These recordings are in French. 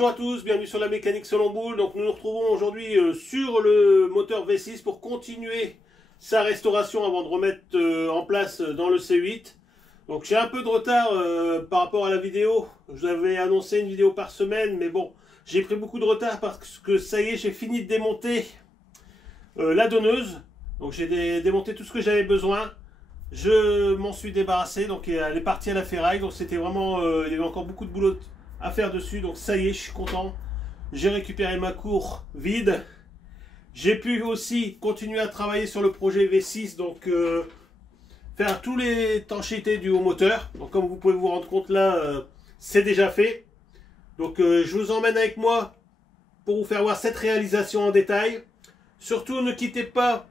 Bonjour à tous, bienvenue sur la mécanique selon Boule. Donc nous nous retrouvons aujourd'hui sur le moteur V6 pour continuer sa restauration avant de remettre en place dans le C8. Donc j'ai un peu de retard par rapport à la vidéo. Je vous avais annoncé une vidéo par semaine, mais bon, j'ai pris beaucoup de retard parce que ça y est, j'ai fini de démonter la donneuse. Donc j'ai démonté tout ce que j'avais besoin. Je m'en suis débarrassé, donc elle est partie à la ferraille. Donc c'était vraiment, il y avait encore beaucoup de boulot à faire dessus, donc ça y est, je suis content. J'ai récupéré ma cour vide. J'ai pu aussi continuer à travailler sur le projet V6, donc faire tous les étanchéités du haut moteur. Donc comme vous pouvez vous rendre compte là, c'est déjà fait. Donc je vous emmène avec moi pour vous faire voir cette réalisation en détail. Surtout ne quittez pas,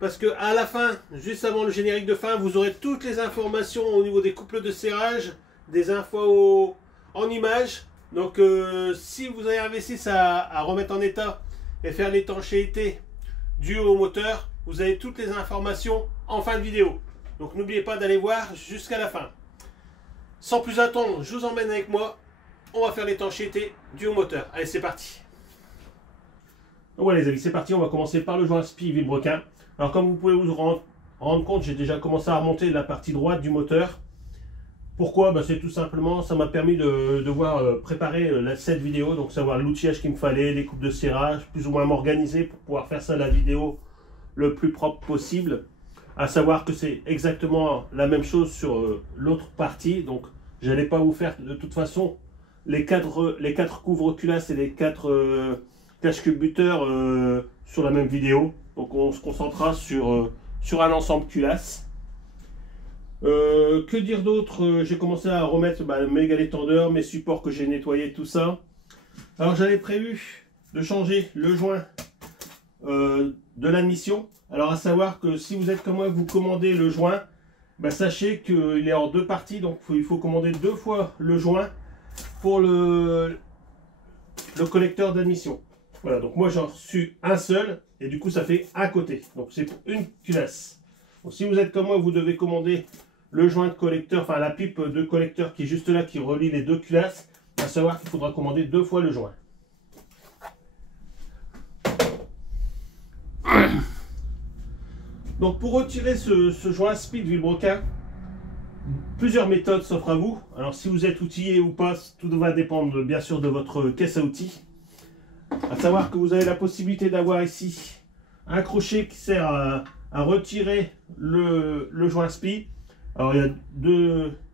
parce que à la fin, juste avant le générique de fin, vous aurez toutes les informations au niveau des couples de serrage, des infos en images. Donc si vous avez un V6 à remettre en état et faire l'étanchéité du haut moteur, vous avez toutes les informations en fin de vidéo. Donc n'oubliez pas d'aller voir jusqu'à la fin. Sans plus attendre, je vous emmène avec moi. On va faire l'étanchéité du haut moteur. Allez, c'est parti. Donc voilà les amis, c'est parti. On va commencer par le joint SPI vilebrequin. Alors comme vous pouvez vous rendre compte, j'ai déjà commencé à remonter la partie droite du moteur. Pourquoi? C'est tout simplement, ça m'a permis de devoir préparer cette vidéo, donc savoir l'outillage qu'il me fallait, les coupes de serrage, plus ou moins m'organiser pour pouvoir faire ça la vidéo le plus propre possible. À savoir que c'est exactement la même chose sur l'autre partie, donc j'allais pas vous faire de toute façon les quatre couvre-culasses et les 4 cache-culbuteurs sur la même vidéo. Donc on se concentrera sur un ensemble culasse. Que dire d'autre? J'ai commencé à remettre mes galets tendeurs, mes supports que j'ai nettoyés, tout ça. Alors j'avais prévu de changer le joint de l'admission. Alors à savoir que si vous êtes comme moi, vous commandez le joint, sachez qu'il est en 2 parties, donc il faut commander 2 fois le joint pour le connecteur d'admission. Voilà, donc moi j'en ai reçu un seul, et du coup ça fait un côté. Donc c'est pour une culasse. Donc, si vous êtes comme moi, vous devez commander le joint de collecteur, enfin la pipe de collecteur qui est juste là, qui relie les 2 culasses, à savoir qu'il faudra commander 2 fois le joint. Donc pour retirer ce joint SPI vilebrequin, plusieurs méthodes s'offrent à vous. Alors si vous êtes outillé ou pas, tout va dépendre bien sûr de votre caisse à outils. À savoir que vous avez la possibilité d'avoir ici un crochet qui sert à retirer le joint SPI. Alors il y a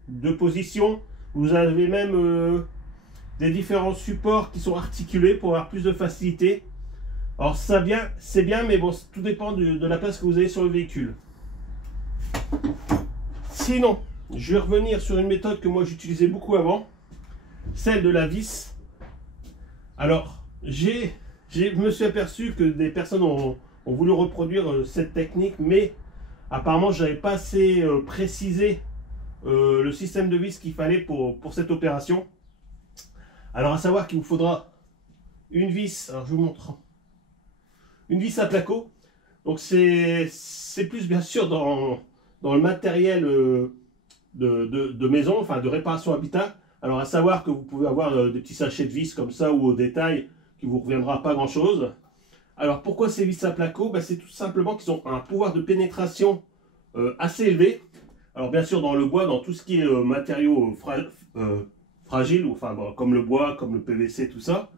deux positions. Vous avez même des différents supports qui sont articulés pour avoir plus de facilité. Alors ça c'est bien, mais bon, tout dépend de la place que vous avez sur le véhicule. Sinon, je vais revenir sur une méthode que moi j'utilisais beaucoup avant, celle de la vis. Alors je me suis aperçu que des personnes ont voulu reproduire cette technique, mais apparemment je n'avais pas assez précisé le système de vis qu'il fallait pour cette opération. Alors à savoir qu'il vous faudra une vis, alors je vous montre, une vis à placo. Donc c'est plus bien sûr dans le matériel de maison, enfin de réparation habitat. Alors à savoir que vous pouvez avoir des petits sachets de vis comme ça ou au détail qui vous reviendra pas grand chose. Alors pourquoi ces vis à placo? C'est tout simplement qu'ils ont un pouvoir de pénétration assez élevé. Alors bien sûr dans le bois, dans tout ce qui est matériaux fragiles, enfin comme le bois, comme le PVC, tout ça.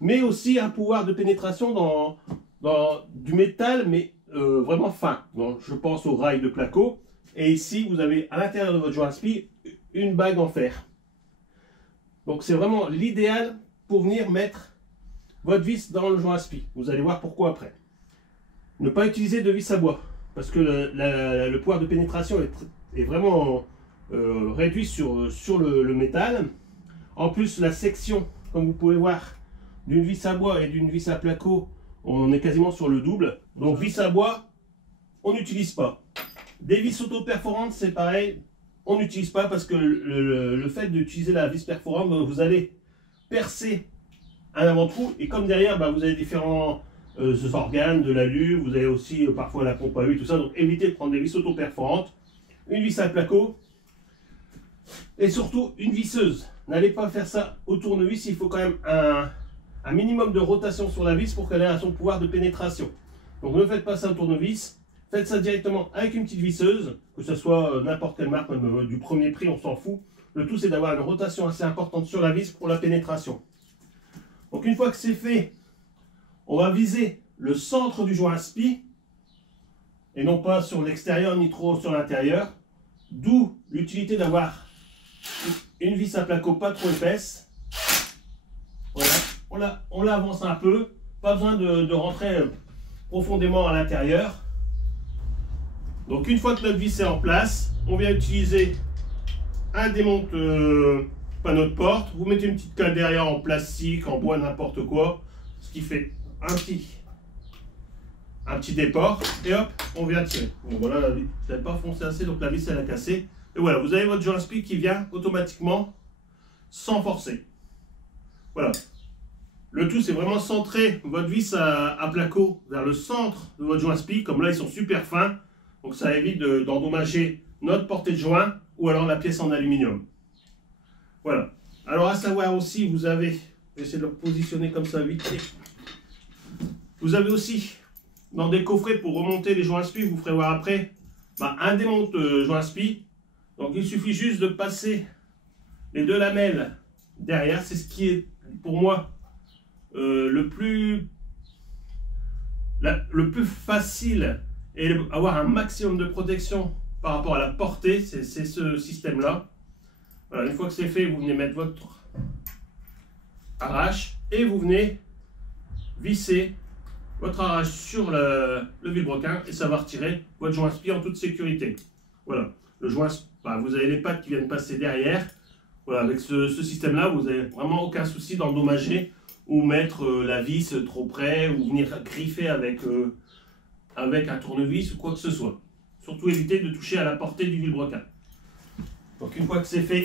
Mais aussi un pouvoir de pénétration dans du métal, mais vraiment fin. Donc, je pense aux rails de placo. Et ici vous avez à l'intérieur de votre joint SPI une bague en fer. Donc c'est vraiment l'idéal pour venir mettre votre vis dans le joint SPI. Vous allez voir pourquoi après. Ne pas utiliser de vis à bois, parce que le pouvoir de pénétration est vraiment réduit sur le métal. En plus, la section, comme vous pouvez voir, d'une vis à bois et d'une vis à placo, on est quasiment sur le double. Donc vis à bois, on n'utilise pas. Des vis auto-perforantes, c'est pareil, on n'utilise pas, parce que le fait d'utiliser la vis perforante, vous allez percer un avant-trou, et comme derrière vous avez différents organes, de l'alu, vous avez aussi parfois la pompe à huile, tout ça. Donc évitez de prendre des vis auto-perforantes. Une vis à placo Et surtout une visseuse. N'allez pas faire ça au tournevis, il faut quand même un minimum de rotation sur la vis pour qu'elle ait son pouvoir de pénétration. Donc ne faites pas ça au tournevis, faites ça directement avec une petite visseuse, que ce soit n'importe quelle marque, même du premier prix, on s'en fout. Le tout c'est d'avoir une rotation assez importante sur la vis pour la pénétration. Donc une fois que c'est fait, on va viser le centre du joint spi, et non pas sur l'extérieur ni trop sur l'intérieur. D'où l'utilité d'avoir une vis à placo pas trop épaisse. Voilà, on l'avance un peu, pas besoin de rentrer profondément à l'intérieur. Donc une fois que notre vis est en place, on vient utiliser un démonte panneau de porte. Vous mettez une petite cale derrière en plastique, en bois, n'importe quoi, ce qui fait un petit déport, et hop, on vient tirer. Bon voilà, la vis, je n'avais pas foncé assez, donc la vis elle a cassé. Et voilà, vous avez votre joint spi qui vient automatiquement sans forcer. Voilà. Le tout, c'est vraiment centrer votre vis à placo vers le centre de votre joint spi. Comme là, ils sont super fins. Donc, ça évite d'endommager notre portée de joint ou alors la pièce en aluminium. Voilà. Alors, à savoir aussi, vous avez... Je vais essayer de le positionner comme ça vite. Vous avez aussi, dans des coffrets pour remonter les joints spi, vous ferez voir après, un démonte joint spi. Donc, il suffit juste de passer les deux lamelles derrière. C'est ce qui est, pour moi, le plus facile et avoir un maximum de protection par rapport à la portée, c'est ce système là. Voilà, une fois que c'est fait, vous venez mettre votre arrache et vous venez visser votre arrache sur le vilebrequin et ça va retirer votre joint spi en toute sécurité. Voilà, le joint, vous avez les pattes qui viennent passer derrière. Voilà, avec ce système là, vous n'avez vraiment aucun souci d'endommager ou mettre la vis trop près, ou venir griffer avec un tournevis ou quoi que ce soit. Surtout éviter de toucher à la portée du vilebrequin. Donc une fois que c'est fait,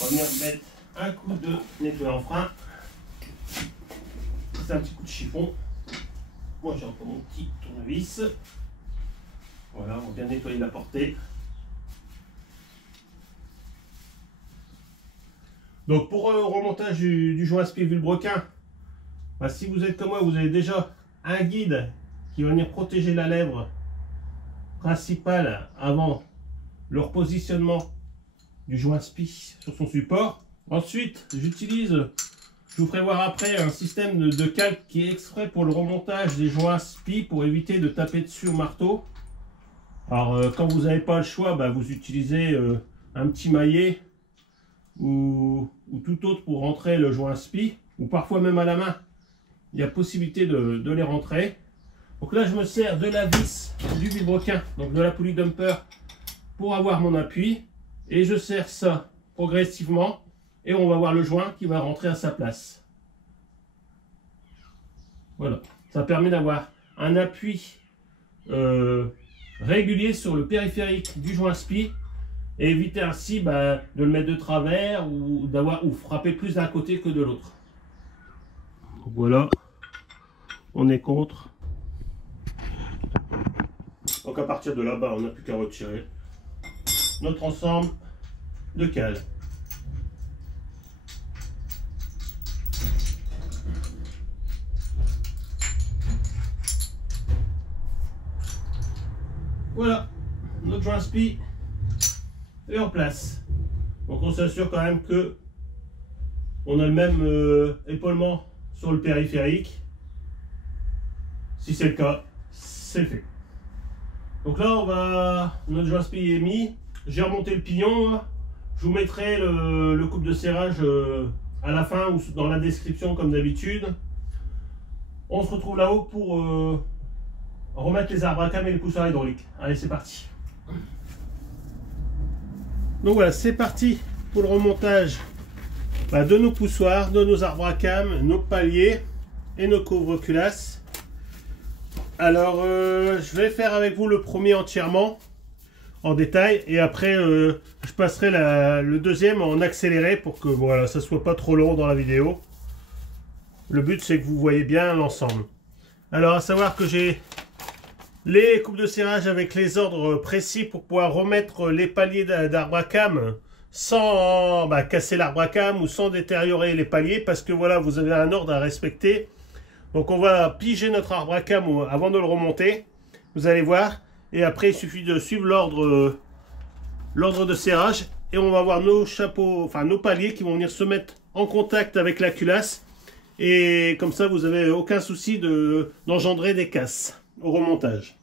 on va venir mettre un coup de nettoyant frein. C'est un petit coup de chiffon. Moi j'ai encore mon petit tournevis. Voilà, on va bien nettoyer la portée. Donc pour le remontage du joint spi vilebrequin, si vous êtes comme moi, vous avez déjà un guide qui va venir protéger la lèvre principale avant le repositionnement du joint spi sur son support. Ensuite, j'utilise, je vous ferai voir après, un système de calque qui est exprès pour le remontage des joints spi pour éviter de taper dessus au marteau. Alors quand vous n'avez pas le choix, vous utilisez un petit maillet ou tout autre pour rentrer le joint spi, ou parfois même à la main, il y a possibilité de les rentrer. Donc là je me sers de la vis du vilebrequin, donc de la poulie dumper, pour avoir mon appui, et je serre ça progressivement et on va voir le joint qui va rentrer à sa place. Voilà, ça permet d'avoir un appui régulier sur le périphérique du joint spi et éviter ainsi de le mettre de travers ou frapper plus d'un côté que de l'autre. Voilà, on est contre. Donc à partir de là-bas, on n'a plus qu'à retirer notre ensemble de cales. Voilà, notre joint spi est en place. Donc on s'assure quand même que on a le même épaulement sur le périphérique. Si c'est le cas, c'est fait. Donc là, notre joint spi est mis. J'ai remonté le pignon. Je vous mettrai le coupe de serrage à la fin ou dans la description comme d'habitude. On se retrouve là-haut pour remettre les arbres à cam et les poussoirs hydrauliques. Allez, c'est parti. Donc voilà, c'est parti pour le remontage de nos poussoirs, de nos arbres à cam, nos paliers et nos couvre-culasses. Alors, je vais faire avec vous le premier entièrement en détail et après je passerai le deuxième en accéléré pour que voilà, ça soit pas trop long dans la vidéo. Le but c'est que vous voyez bien l'ensemble. Alors à savoir que j'ai les coupes de serrage avec les ordres précis pour pouvoir remettre les paliers d'arbre à cam sans casser l'arbre à cam ou sans détériorer les paliers, parce que voilà, vous avez un ordre à respecter. Donc on va piger notre arbre à cam avant de le remonter, vous allez voir, et après il suffit de suivre l'ordre de serrage, et on va avoir nos chapeaux, enfin nos paliers qui vont venir se mettre en contact avec la culasse, et comme ça vous n'avez aucun souci d'engendrer des casses au remontage.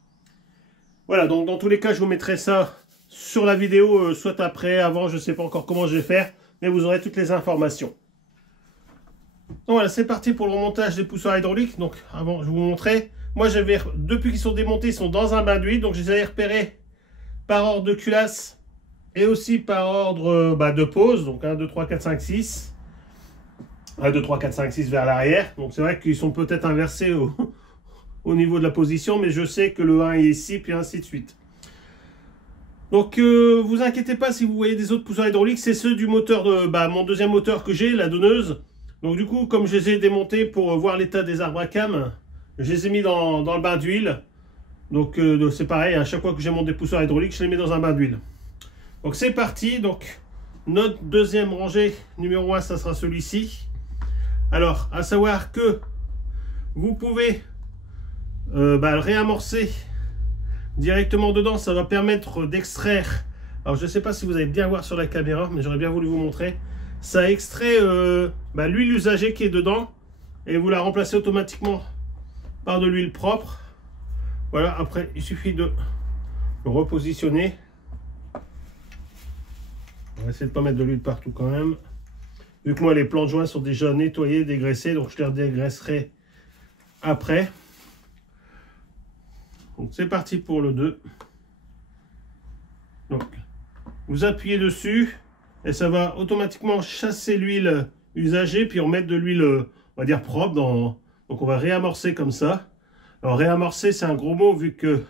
Voilà, donc dans tous les cas je vous mettrai ça sur la vidéo, soit après, avant, je ne sais pas encore comment je vais faire, mais vous aurez toutes les informations. Donc voilà, c'est parti pour le remontage des poussoirs hydrauliques. Donc avant, je vais vous montrer. Moi, depuis qu'ils sont démontés, ils sont dans un bain d'huile. Donc je les ai repérés par ordre de culasse et aussi par ordre de pose. Donc 1, 2, 3, 4, 5, 6. 1, 2, 3, 4, 5, 6 vers l'arrière. Donc c'est vrai qu'ils sont peut-être inversés au niveau de la position, mais je sais que le 1 est ici, puis ainsi de suite. Donc vous inquiétez pas si vous voyez des autres poussoirs hydrauliques, c'est ceux du moteur mon deuxième moteur que j'ai, la donneuse. Donc du coup, comme je les ai démontés pour voir l'état des arbres à cam, je les ai mis dans le bain d'huile. Donc c'est pareil, à chaque fois que j'ai mon dépoussoir hydraulique, je les mets dans un bain d'huile. Donc c'est parti, donc notre deuxième rangée numéro 1, ça sera celui-ci. Alors, à savoir que vous pouvez le réamorcer directement dedans, ça va permettre d'extraire. Alors je ne sais pas si vous allez bien voir sur la caméra, mais j'aurais bien voulu vous montrer. Ça extrait l'huile usagée qui est dedans et vous la remplacez automatiquement par de l'huile propre. Voilà, après il suffit de le repositionner. On va essayer de ne pas mettre de l'huile partout quand même. Vu que moi les plans de joint sont déjà nettoyés, dégraissés, donc je les redégraisserai après. Donc c'est parti pour le 2. Donc vous appuyez dessus et ça va automatiquement chasser l'huile usagée puis remettre de l'huile, on va dire propre. Donc on va réamorcer comme ça. Alors réamorcer c'est un gros mot vu que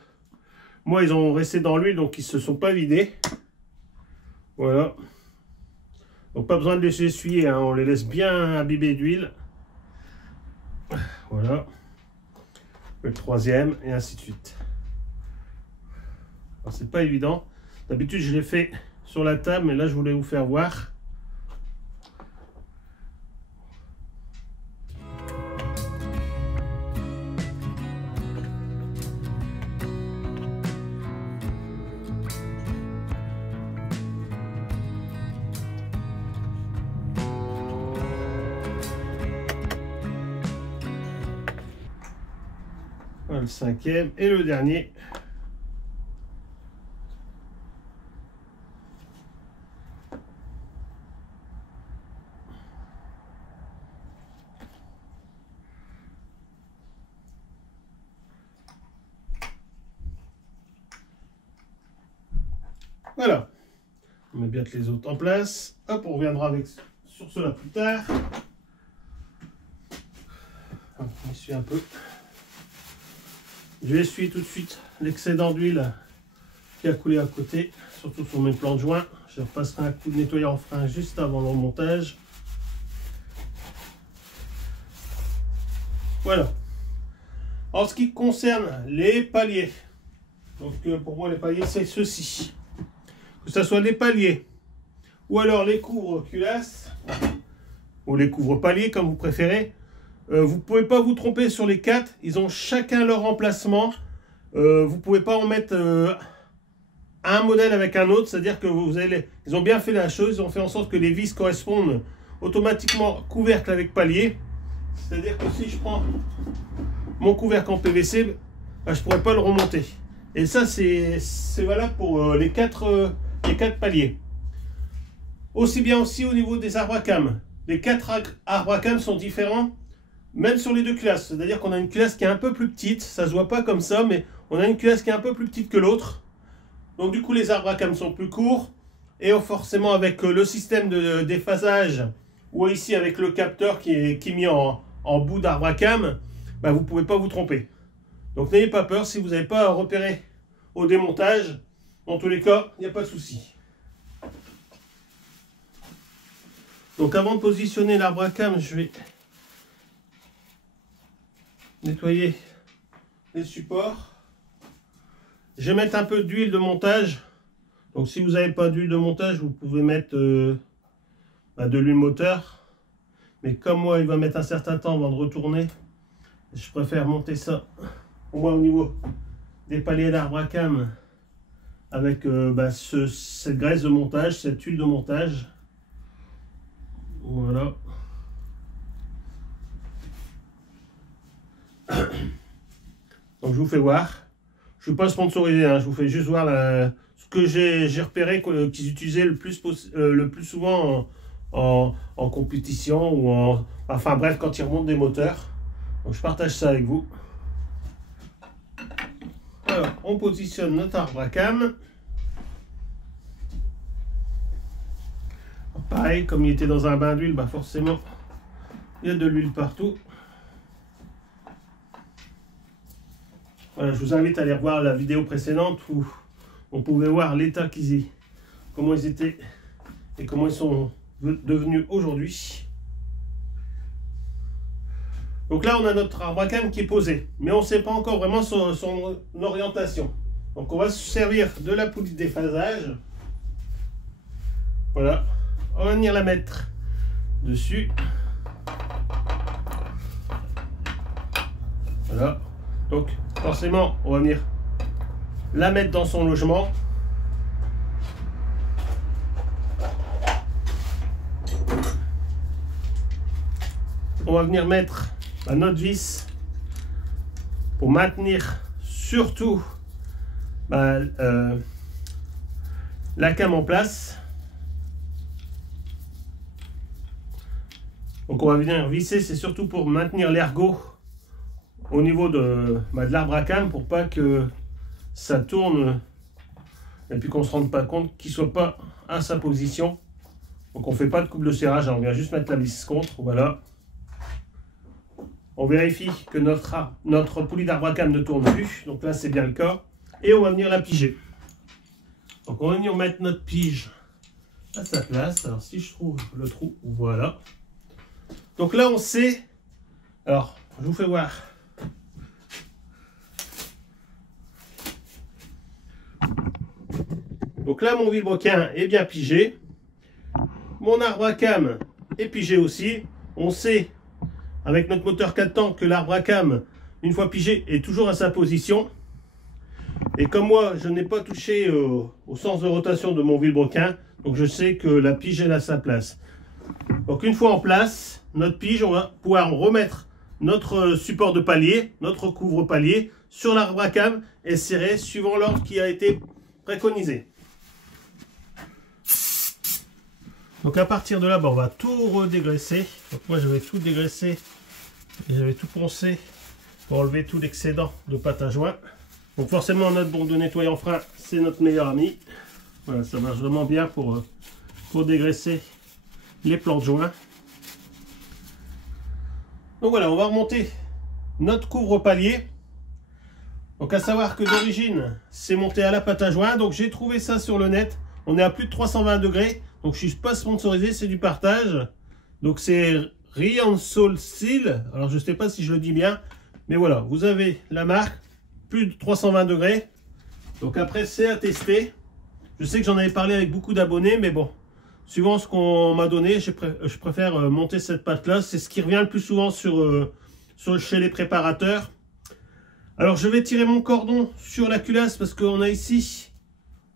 moi ils ont resté dans l'huile donc ils se sont pas vidés. Voilà. Donc pas besoin de les essuyer, hein. On les laisse bien imbiber d'huile. Voilà. Le troisième et ainsi de suite. Alors c'est pas évident. D'habitude je l'ai fait sur la table, mais là je voulais vous faire voir. Voilà le cinquième et le dernier. Voilà, on met bien les autres en place. Hop, on reviendra sur cela plus tard. On essuie un peu. Je vais essuyer tout de suite l'excédent d'huile qui a coulé à côté, surtout sur mes plans de joint. Je repasserai un coup de nettoyant frein juste avant le remontage. Voilà. En ce qui concerne les paliers, donc pour moi les paliers c'est ceci. Que ce soit les paliers ou alors les couvre-culasses ou les couvre-paliers comme vous préférez, vous ne pouvez pas vous tromper sur les 4. Ils ont chacun leur emplacement. Vous ne pouvez pas en mettre un modèle avec un autre, c'est-à-dire que ils ont bien fait la chose, ils ont fait en sorte que les vis correspondent automatiquement couvercle avec palier. C'est-à-dire que si je prends mon couvercle en PVC, je ne pourrais pas le remonter. Et ça, c'est valable pour les quatre paliers. Aussi bien aussi au niveau des arbres à cam. Les 4 arbres à cam sont différents, même sur les deux classes. C'est-à-dire qu'on a une classe qui est un peu plus petite, ça se voit pas comme ça, mais on a une classe qui est un peu plus petite que l'autre. Donc du coup, les arbres à cam sont plus courts. Et forcément, avec le système de déphasage, ou ici avec le capteur qui est mis en bout d'arbre à cam, vous ne pouvez pas vous tromper. Donc n'ayez pas peur, si vous n'avez pas repéré au démontage, dans tous les cas, il n'y a pas de souci. Donc avant de positionner l'arbre à cam, je vais nettoyer les supports. Je vais mettre un peu d'huile de montage Donc si vous n'avez pas d'huile de montage, vous pouvez mettre de l'huile moteur. Mais comme moi, il va mettre un certain temps avant de retourner, je préfère monter ça au moins au niveau des paliers d'arbre à cam avec cette graisse de montage, cette huile de montage. Voilà. Donc je vous fais voir. Je ne suis pas sponsorisé, hein, je vous fais juste voir ce que j'ai repéré qu'ils utilisaient le plus souvent en compétition ou enfin bref, quand ils remontent des moteurs. Donc je partage ça avec vous. Alors on positionne notre arbre à cam. Pareil, comme il était dans un bain d'huile, forcément il y a de l'huile partout. Voilà, je vous invite à aller revoir la vidéo précédente où on pouvait voir l'état comment ils étaient et comment ils sont devenus aujourd'hui. Donc là, on a notre arbre à cam qui est posé, mais on ne sait pas encore vraiment son orientation. Donc on va se servir de la poulie de déphasage. Voilà, on va venir la mettre dessus. Voilà, donc forcément, on va venir la mettre dans son logement. On va venir mettre notre vis pour maintenir surtout la cam en place. Donc on va venir visser, c'est surtout pour maintenir l'ergot au niveau de l'arbre à cam pour pas que ça tourne et puis qu'on se rende pas compte qu'il soit pas à sa position. Donc on fait pas de coupe de serrage, hein, on vient juste mettre la vis contre, voilà. On vérifie que notre poulie d'arbre à cam ne tourne plus, donc là c'est bien le cas, et on va venir la piger. Donc on va venir mettre notre pige à sa place. Alors si je trouve le trou, voilà. Donc là on sait, alors je vous fais voir. Donc là, mon vilebrequin est bien pigé. Mon arbre à cam est pigé aussi. On sait, avec notre moteur 4 temps, que l'arbre à cam, une fois pigé, est toujours à sa position. Et comme moi, je n'ai pas touché au sens de rotation de mon vilebrequin, donc je sais que la pige est à sa place. Donc une fois en place, notre pige, on va pouvoir remettre notre support de palier, notre couvre-palier, sur l'arbre à cam et serrer suivant l'ordre qui a été préconisé. Donc à partir de là, on va tout redégraisser. Donc moi j'avais tout dégraissé et j'avais tout poncé pour enlever tout l'excédent de pâte à joint. Donc forcément notre bombe de nettoyant frein, c'est notre meilleur ami. Voilà, ça marche vraiment bien pour dégraisser les plans de joint. Donc voilà, on va remonter notre couvre-palier. Donc à savoir que d'origine, c'est monté à la pâte à joint. Donc j'ai trouvé ça sur le net. On est à plus de 320 degrés. Donc je ne suis pas sponsorisé, c'est du partage. Donc c'est Riansol Steel. Alors je ne sais pas si je le dis bien. Mais voilà, vous avez la marque. Plus de 320 degrés. Donc après c'est à tester. Je sais que j'en avais parlé avec beaucoup d'abonnés. Mais bon, suivant ce qu'on m'a donné, je préfère monter cette pâte là. C'est ce qui revient le plus souvent chez les préparateurs. Alors je vais tirer mon cordon sur la culasse parce qu'on a ici,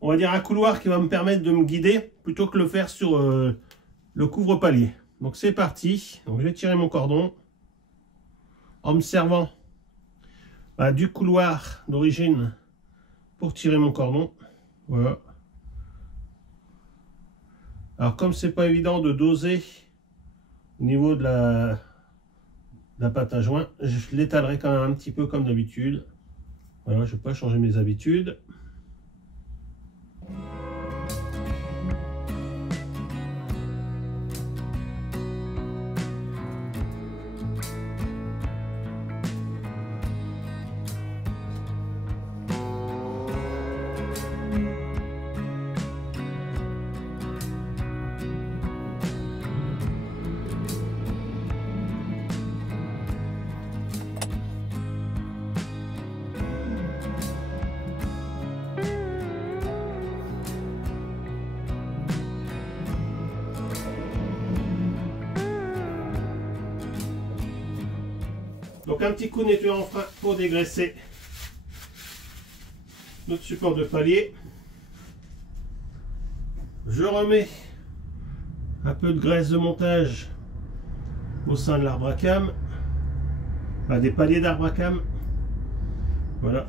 on va dire, un couloir qui va me permettre de me guider plutôt que le faire sur le couvre-palier. Donc c'est parti. Donc je vais tirer mon cordon en me servant du couloir d'origine pour tirer mon cordon. Voilà. Alors comme c'est pas évident de doser au niveau de la pâte à joint, je l'étalerai quand même un petit peu comme d'habitude. Voilà, je ne vais pas changer mes habitudes. Donc un petit coup de nettoyant en frein pour dégraisser notre support de palier. Je remets un peu de graisse de montage au sein de l'arbre à cam, enfin, des paliers d'arbre à cam. Voilà.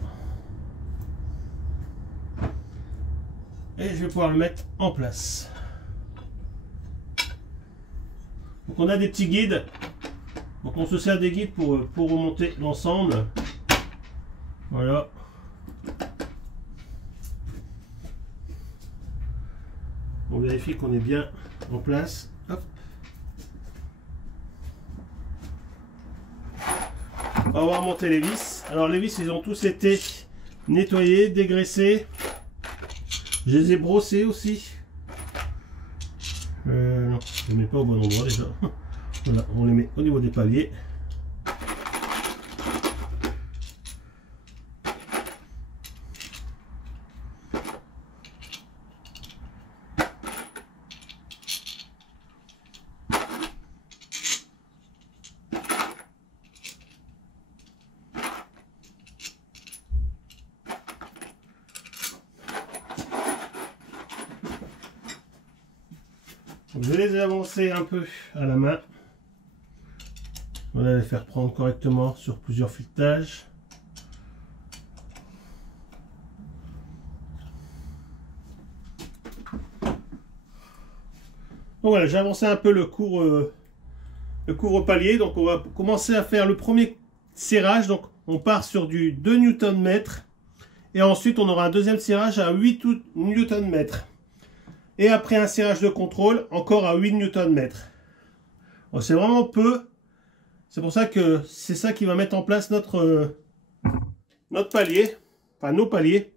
Et je vais pouvoir le mettre en place. Donc on a des petits guides. Donc on se sert des guides pour remonter l'ensemble. Voilà. On vérifie qu'on est bien en place. Hop. On va remonter les vis. Alors les vis, ils ont tous été nettoyés, dégraissés. Je les ai brossés aussi. Non, je ne les mets pas au bon endroit déjà. Voilà, on les met au niveau des paliers. Donc, je vais les avancer un peu à la main. Voilà, les faire prendre correctement sur plusieurs filetages. Donc voilà, j'ai avancé un peu le couvre-palier. Donc on va commencer à faire le premier serrage. Donc on part sur du 2 Nm. Et ensuite on aura un deuxième serrage à 8 Nm. Et après un serrage de contrôle, encore à 8 Nm. Bon, c'est vraiment peu. C'est pour ça que c'est ça qui va mettre en place notre palier. Enfin nos paliers.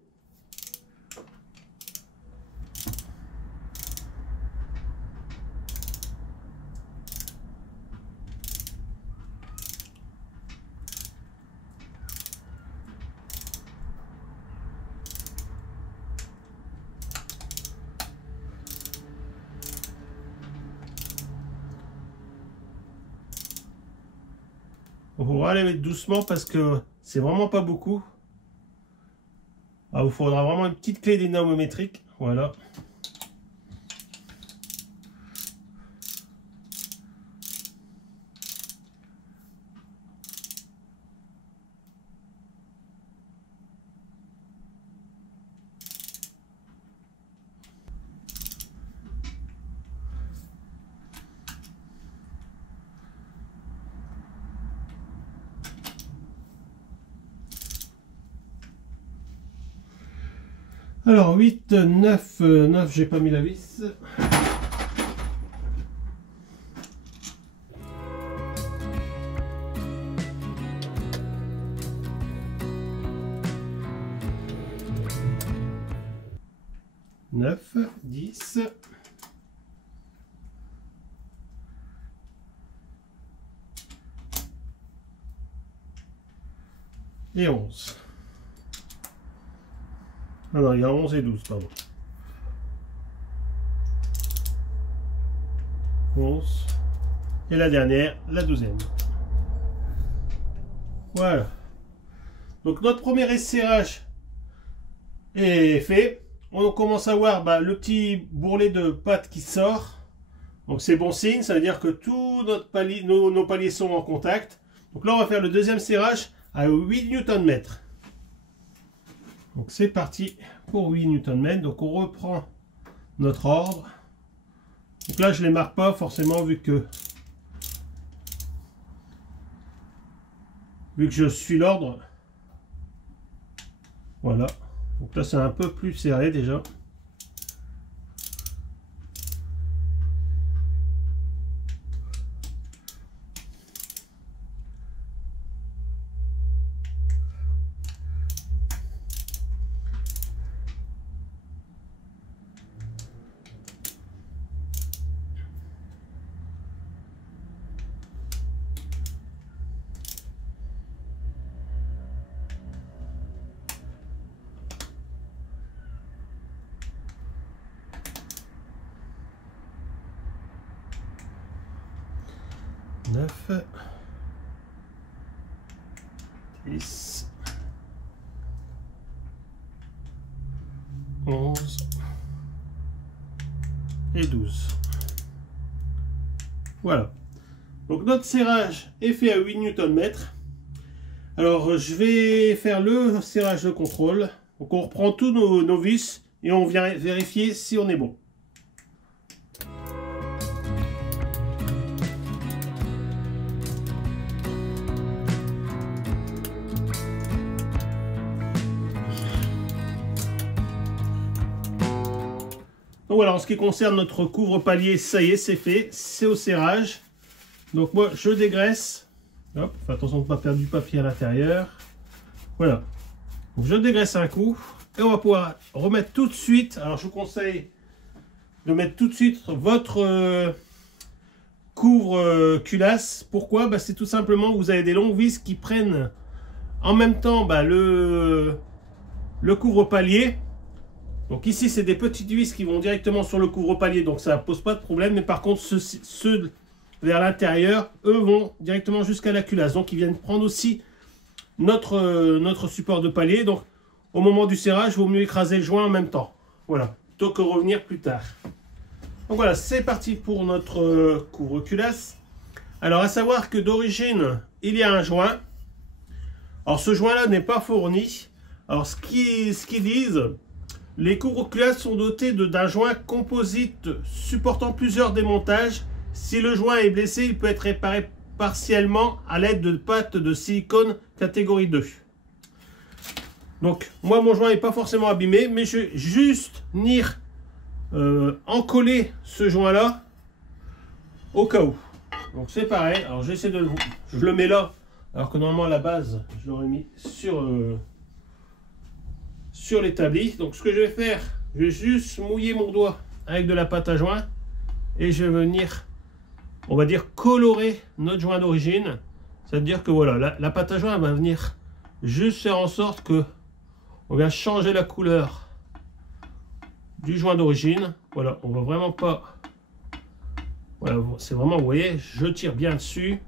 On va aller mettre doucement parce que c'est vraiment pas beaucoup. Ah, il vous faudra vraiment une petite clé dynamométrique. Voilà. Alors 8, 9, 9, j'ai pas mis la vis. Neuf, 10. Et 11. Ah non, il y a 11 et 12, pardon. 11. Et la dernière, la 12e. Voilà. Donc notre premier serrage est fait. On commence à voir le petit bourrelet de pâte qui sort. Donc c'est bon signe, ça veut dire que tous nos paliers sont en contact. Donc là on va faire le deuxième serrage à 8 Nm. Donc c'est parti pour 8 Nm. Donc on reprend notre ordre. Donc là je ne les marque pas forcément vu que je suis l'ordre. Voilà. Donc là c'est un peu plus serré déjà. 10, 11 et 12. Voilà. Donc notre serrage est fait à 8 Nm. Alors je vais faire le serrage de contrôle. Donc on reprend tous nos vis et on vient vérifier si on est bon. Donc voilà, en ce qui concerne notre couvre-palier, ça y est, c'est fait, c'est au serrage. Donc moi, je dégraisse. Hop, fais attention de ne pas perdre du papier à l'intérieur. Voilà. Donc je dégraisse un coup et on va pouvoir remettre tout de suite. Alors je vous conseille de mettre tout de suite votre couvre-culasse. Pourquoi? C'est tout simplement que vous avez des longues vis qui prennent en même temps le couvre-palier. Donc ici, c'est des petites vis qui vont directement sur le couvre-palier, donc ça ne pose pas de problème. Mais par contre, ceux vers l'intérieur, eux, vont directement jusqu'à la culasse. Donc ils viennent prendre aussi notre support de palier. Donc au moment du serrage, il vaut mieux écraser le joint en même temps. Voilà, plutôt que revenir plus tard. Donc voilà, c'est parti pour notre couvre-culasse. Alors à savoir que d'origine, il y a un joint. Alors ce joint-là n'est pas fourni. Alors ce qu'ils disent... Les couvre-culasses sont dotés d'un joint composite supportant plusieurs démontages. Si le joint est blessé, il peut être réparé partiellement à l'aide de pâtes de silicone catégorie 2. Donc, moi, mon joint n'est pas forcément abîmé, mais je vais juste venir encoller ce joint-là au cas où. Donc, c'est pareil. Alors, j'essaie de je le mets là, alors que normalement, à la base, je l'aurais mis sur l'établi. Donc ce que je vais faire, je vais juste mouiller mon doigt avec de la pâte à joint et je vais venir, on va dire, colorer notre joint d'origine. C'est-à-dire que voilà, la pâte à joint va venir juste faire en sorte que on vient changer la couleur du joint d'origine. Voilà, on va vraiment pas, voilà, c'est vraiment, vous voyez, je tire bien dessus.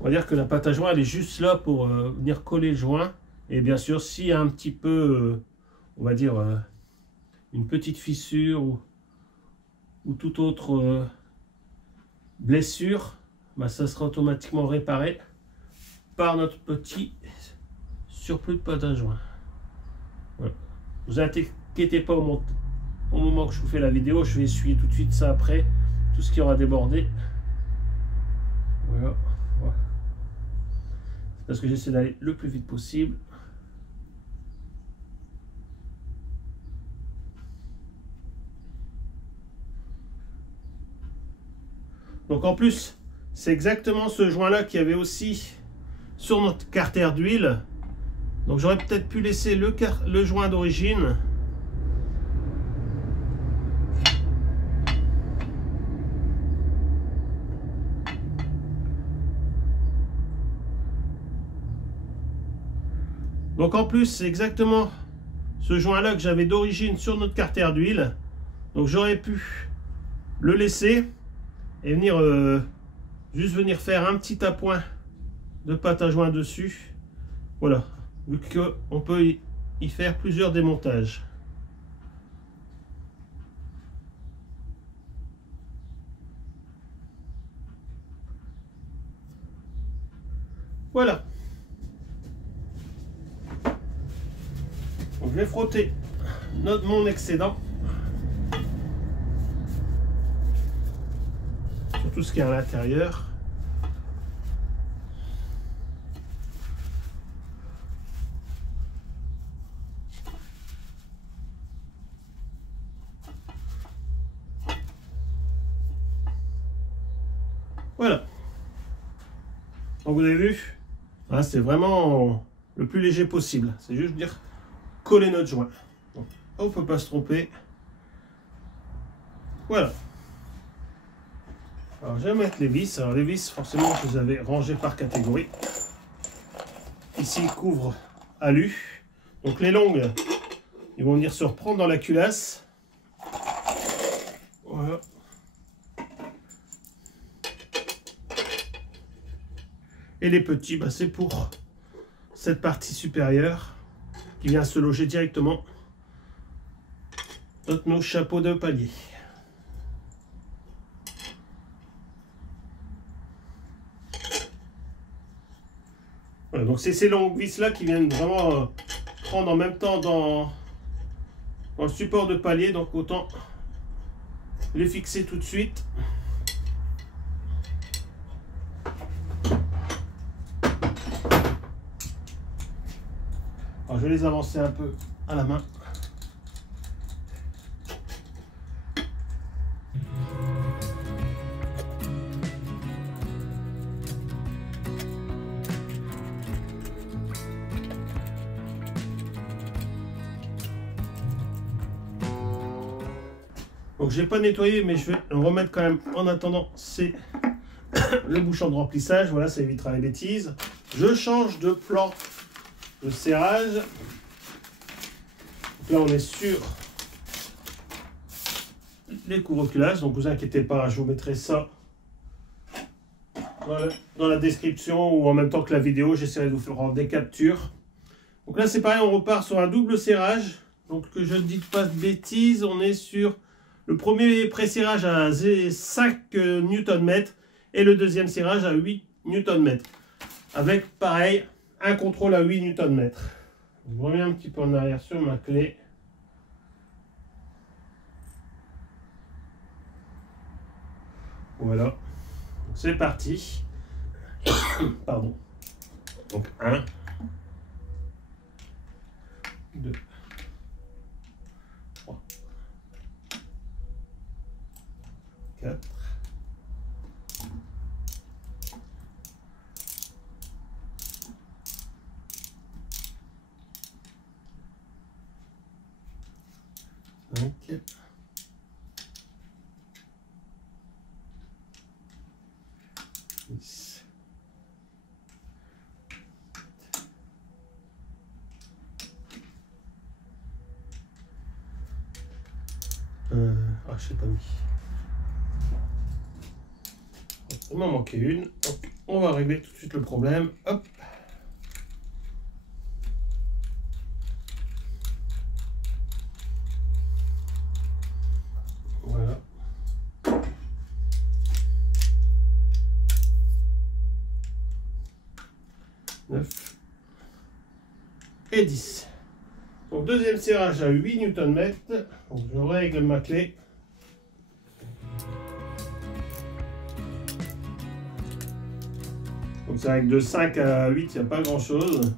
On va dire que la pâte à joint elle est juste là pour venir coller le joint. Et bien sûr, s'il y a un petit peu, on va dire, une petite fissure ou toute autre blessure, ça sera automatiquement réparé par notre petit surplus de pâte à joint. Voilà. Ne vous inquiétez pas au moment que je vous fais la vidéo, je vais essuyer tout de suite ça après, tout ce qui aura débordé. Voilà. Voilà. C'est parce que j'essaie d'aller le plus vite possible. Donc en plus, c'est exactement ce joint-là qu'il y avait aussi sur notre carter d'huile. Donc j'aurais peut-être pu laisser le joint d'origine. Donc en plus, c'est exactement ce joint-là que j'avais d'origine sur notre carter d'huile. Donc j'aurais pu le laisser et venir juste venir faire un petit appoint de pâte à joint dessus. Voilà, vu qu'on peut y faire plusieurs démontages. Voilà. Donc je vais frotter mon excédent sur tout ce qui est à l'intérieur. Voilà. Donc vous avez vu, hein, c'est vraiment le plus léger possible. C'est juste dire coller notre joint. Donc, on ne peut pas se tromper. Voilà. Alors je vais mettre les vis. Alors les vis, forcément, je les avais rangées par catégorie. Ici, couvre alu. Donc les longues, ils vont venir se reprendre dans la culasse. Voilà. Et les petits, c'est pour cette partie supérieure qui vient se loger directement dans nos chapeaux de palier. Voilà, donc c'est ces longues vis là qui viennent vraiment prendre en même temps dans le support de palier, donc autant les fixer tout de suite. Alors, je vais les avancer un peu à la main. Donc j'ai pas nettoyé, mais je vais le remettre quand même en attendant. C'est le bouchon de remplissage, voilà, ça évitera les bêtises. Je change de plan de serrage. Donc là on est sur les couvre-culasse, donc vous inquiétez pas, je vous mettrai ça dans la description ou en même temps que la vidéo, j'essaierai de vous faire des captures. Donc là c'est pareil, on repart sur un double serrage. Donc que je ne dise pas de bêtises, on est sur le premier pré-serrage à 5 Nm et le deuxième serrage à 8 Nm. Avec pareil, un contrôle à 8 Nm. Je reviens un petit peu en arrière sur ma clé. Voilà. C'est parti. Pardon. Donc 1, 2, 3, 4, 5, 6, 7, je sais pas mis. Il m'en manquait une. Donc, on va régler tout de suite le problème. Hop. Voilà. 9 et 10. Donc deuxième serrage à 8 Nm. Donc je règle ma clé. Donc c'est avec de 5 à 8, il n'y a pas grand chose.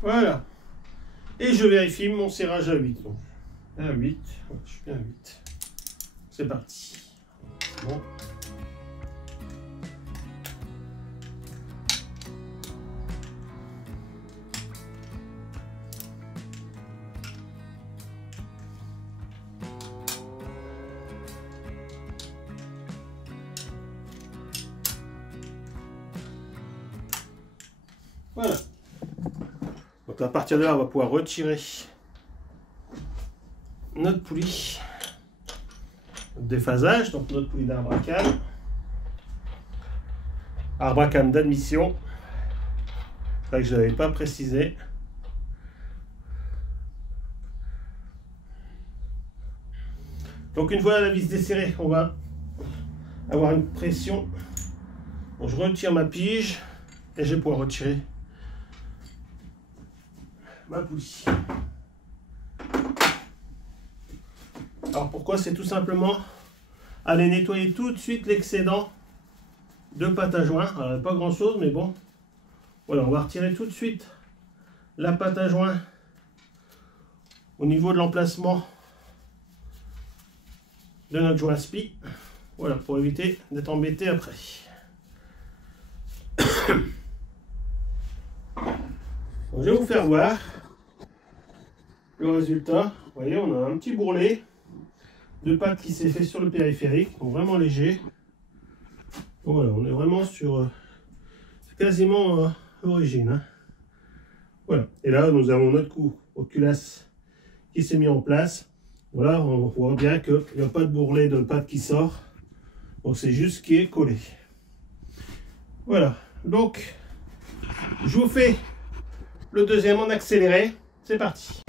Voilà. Et je vérifie mon serrage à 8. Donc, à 8, je suis bien à 8. C'est parti. Bon. Voilà. Donc à partir de là, on va pouvoir retirer notre poulie de déphasage, donc notre poulie d'arbracane. Arbracane d'admission. C'est vrai que je n'avais pas précisé. Donc une fois la vis desserrée, on va avoir une pression. Donc, je retire ma pige et je vais pouvoir retirer ma poulie. Alors pourquoi? C'est tout simplement aller nettoyer tout de suite l'excédent de pâte à joint. Alors pas grand chose, mais bon. Voilà, on va retirer tout de suite la pâte à joint au niveau de l'emplacement de notre joint spi. Voilà, pour éviter d'être embêté après. Donc, je vais vous faire voir le résultat. Vous voyez, on a un petit bourrelet de pâte qui s'est fait sur le périphérique, donc vraiment léger. Voilà, on est vraiment sur quasiment l'origine. Hein. Voilà, et là nous avons notre couvre-culasse qui s'est mis en place. Voilà, on voit bien qu'il n'y a pas de bourrelet de pâte qui sort. Donc c'est juste ce qui est collé. Voilà, donc je vous fais le deuxième en accéléré. C'est parti.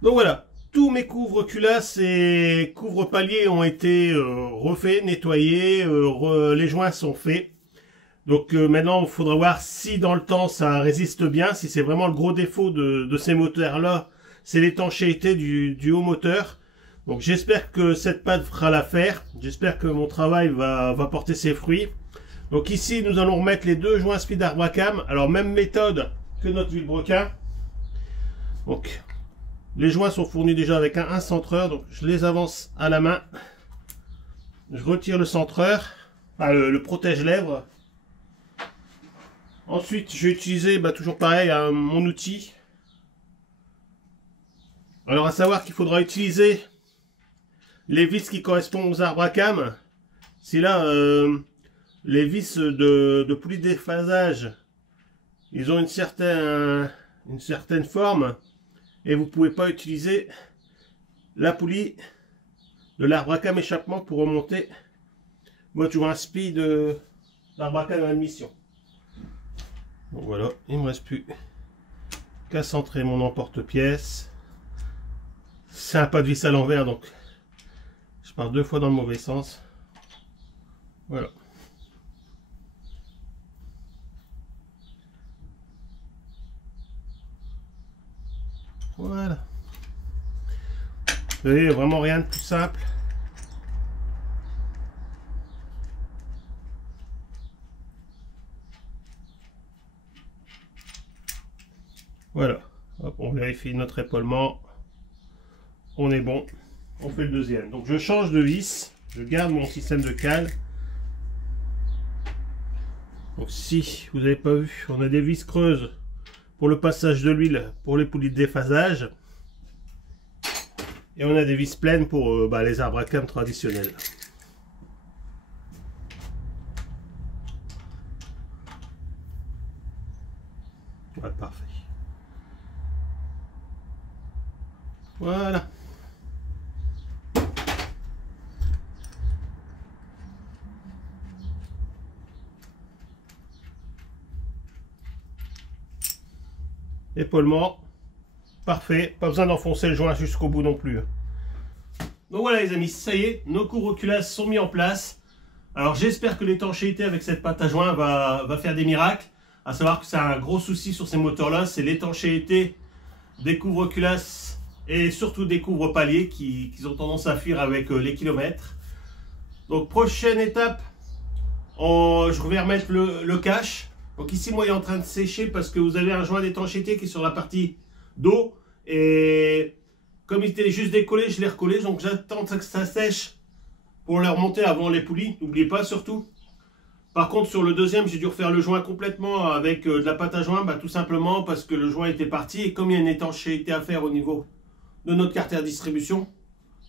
Donc voilà, tous mes couvre-culasses et couvre-paliers ont été refaits, nettoyés, les joints sont faits. Donc maintenant, il faudra voir si dans le temps ça résiste bien, si c'est vraiment le gros défaut de ces moteurs-là, c'est l'étanchéité du haut moteur. Donc j'espère que cette pâte fera l'affaire, j'espère que mon travail va porter ses fruits. Donc ici, nous allons remettre les deux joints Speed Arbracam. Alors même méthode que notre vilebrequin. Donc les joints sont fournis déjà avec un centreur, donc je les avance à la main. Je retire le centreur, le protège-lèvres. Ensuite, je vais utiliser, toujours pareil, mon outil. Alors à savoir qu'il faudra utiliser les vis qui correspondent aux Arbracam. Si là, les vis de poulie de déphasage, ils ont une certaine forme. Et vous ne pouvez pas utiliser la poulie de l'Arbracam échappement pour remonter votre joint speed d'Arbracam à admission. Donc voilà, il ne me reste plus qu'à centrer mon emporte-pièce. C'est un pas de vis à l'envers, donc je pars deux fois dans le mauvais sens. Voilà. Voilà. Vous voyez, vraiment rien de plus simple. Voilà. Hop, on vérifie notre épaulement. On est bon. On fait le deuxième. Donc je change de vis. Je garde mon système de cale. Donc si vous n'avez pas vu, on a des vis creuses pour le passage de l'huile pour les poulies de déphasage. Et on a des vis pleines pour les Arbracam traditionnels. Ouais, parfait. Voilà. épaulement. Parfait, pas besoin d'enfoncer le joint jusqu'au bout non plus. Donc voilà les amis, ça y est, nos cours Oculas sont mis en place. Alors j'espère que l'étanchéité avec cette pâte à joint va faire des miracles. À savoir que c'est un gros souci sur ces moteurs là, c'est l'étanchéité des couvre Oculas et surtout des couvre paliers qui ont tendance à fuir avec les kilomètres. Donc prochaine étape, je vais remettre le cache. Donc ici moi il est en train de sécher parce que vous avez un joint d'étanchéité qui est sur la partie dos. Et comme il était juste décollé, je l'ai recollé. Donc j'attends que ça sèche pour le remonter avant les poulies. N'oubliez pas surtout. Par contre sur le deuxième, j'ai dû refaire le joint complètement avec de la pâte à joint. Tout simplement parce que le joint était parti. Et comme il y a une étanchéité à faire au niveau de notre carter distribution,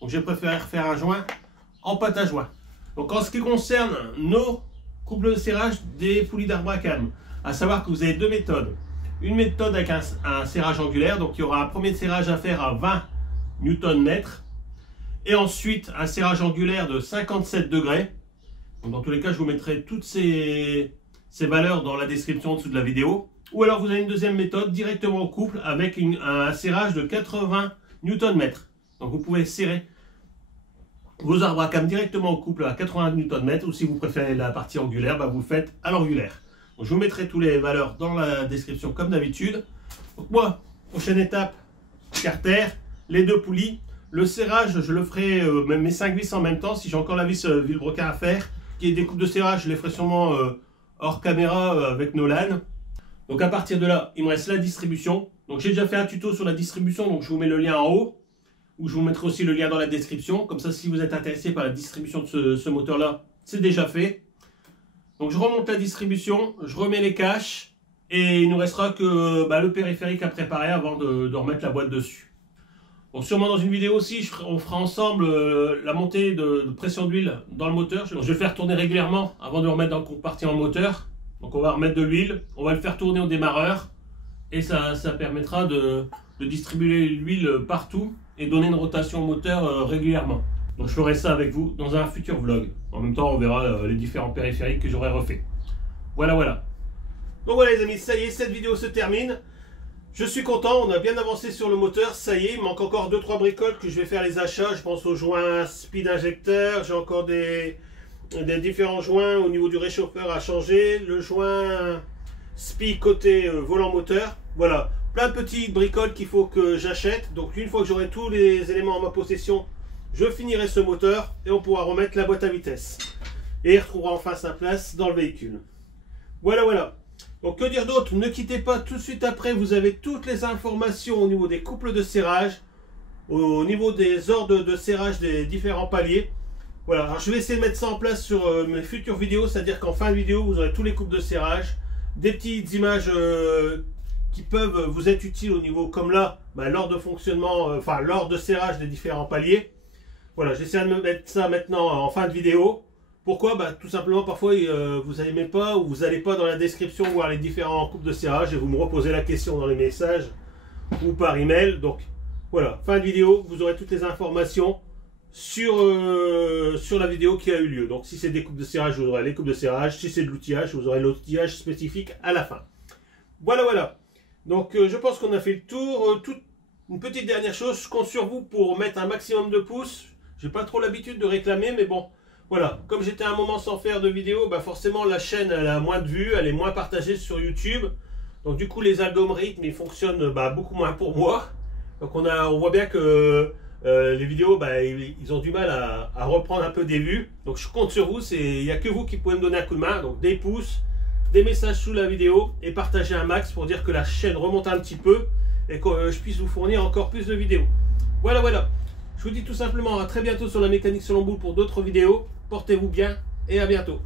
donc j'ai préféré refaire un joint en pâte à joint. Donc en ce qui concerne nos couples de serrage des poulies d'arbre à cam, à savoir que vous avez deux méthodes. Une méthode avec un serrage angulaire, donc il y aura un premier serrage à faire à 20 Nm et ensuite un serrage angulaire de 57 degrés. Donc dans tous les cas, je vous mettrai toutes ces valeurs dans la description en dessous de la vidéo. Ou alors vous avez une deuxième méthode directement au couple avec un serrage de 80 Nm. Donc vous pouvez serrer vos arbres à cam directement au couple à 80 Nm, ou si vous préférez la partie angulaire, vous le faites à l'angulaire. Je vous mettrai toutes les valeurs dans la description comme d'habitude. Donc moi, prochaine étape, carter, les deux poulies. Le serrage, je le ferai, même mes 5 vis en même temps, si j'ai encore la vis Villebrequin à faire. Qui est des coupes de serrage, je les ferai sûrement hors caméra avec Nolan. Donc à partir de là, il me reste la distribution. Donc j'ai déjà fait un tuto sur la distribution, donc je vous mets le lien en haut. Ou je vous mettrai aussi le lien dans la description. Comme ça, si vous êtes intéressé par la distribution de ce moteur-là, c'est déjà fait. Donc je remonte la distribution, je remets les caches et il nous restera que le périphérique à préparer avant de remettre la boîte dessus. Donc sûrement dans une vidéo aussi, on fera ensemble la montée de pression d'huile dans le moteur. Donc, je vais le faire tourner régulièrement avant de le remettre dans le compartiment moteur. Donc on va remettre de l'huile, on va le faire tourner au démarreur et ça permettra de distribuer l'huile partout et donner une rotation au moteur régulièrement. Donc je ferai ça avec vous dans un futur vlog. En même temps, on verra les différents périphériques que j'aurai refait. Voilà. Donc voilà les amis, ça y est, cette vidéo se termine. Je suis content, on a bien avancé sur le moteur. Ça y est, il manque encore 2-3 bricoles que je vais faire les achats. Je pense aux joints speed injecteur. J'ai encore des différents joints au niveau du réchauffeur à changer. Le joint speed côté volant moteur. Voilà, plein de petites bricoles qu'il faut que j'achète. Donc une fois que j'aurai tous les éléments en ma possession, je finirai ce moteur et on pourra remettre la boîte à vitesse. Et il retrouvera enfin sa place dans le véhicule. Voilà. Donc que dire d'autre? Ne quittez pas, tout de suite après, vous avez toutes les informations au niveau des couples de serrage, au niveau des ordres de serrage des différents paliers. Voilà, alors je vais essayer de mettre ça en place sur mes futures vidéos, c'est-à-dire qu'en fin de vidéo, vous aurez tous les couples de serrage, des petites images qui peuvent vous être utiles au niveau, comme là, l'ordre de fonctionnement, l'ordre de serrage des différents paliers. Voilà, j'essaie de me mettre ça maintenant en fin de vidéo. Pourquoi? Tout simplement, parfois, vous n'aimez pas ou vous n'allez pas dans la description voir les différents couples de serrage et vous me reposez la question dans les messages ou par email. Donc, voilà, fin de vidéo, vous aurez toutes les informations sur la vidéo qui a eu lieu. Donc, si c'est des couples de serrage, vous aurez les couples de serrage. Si c'est de l'outillage, vous aurez l'outillage spécifique à la fin. Voilà. Donc, je pense qu'on a fait le tour. Une petite dernière chose, je compte sur vous pour mettre un maximum de pouces. J'ai pas trop l'habitude de réclamer, mais bon, voilà. Comme j'étais un moment sans faire de vidéo, forcément la chaîne elle a moins de vues, elle est moins partagée sur YouTube. Donc du coup les algorithmes ils fonctionnent beaucoup moins pour moi. Donc on voit bien que les vidéos ils ont du mal à reprendre un peu des vues. Donc je compte sur vous, il n'y a que vous qui pouvez me donner un coup de main. Donc des pouces, des messages sous la vidéo et partager un max pour dire que la chaîne remonte un petit peu et que je puisse vous fournir encore plus de vidéos. Voilà. Je vous dis tout simplement à très bientôt sur la mécanique selon boule pour d'autres vidéos. Portez-vous bien et à bientôt.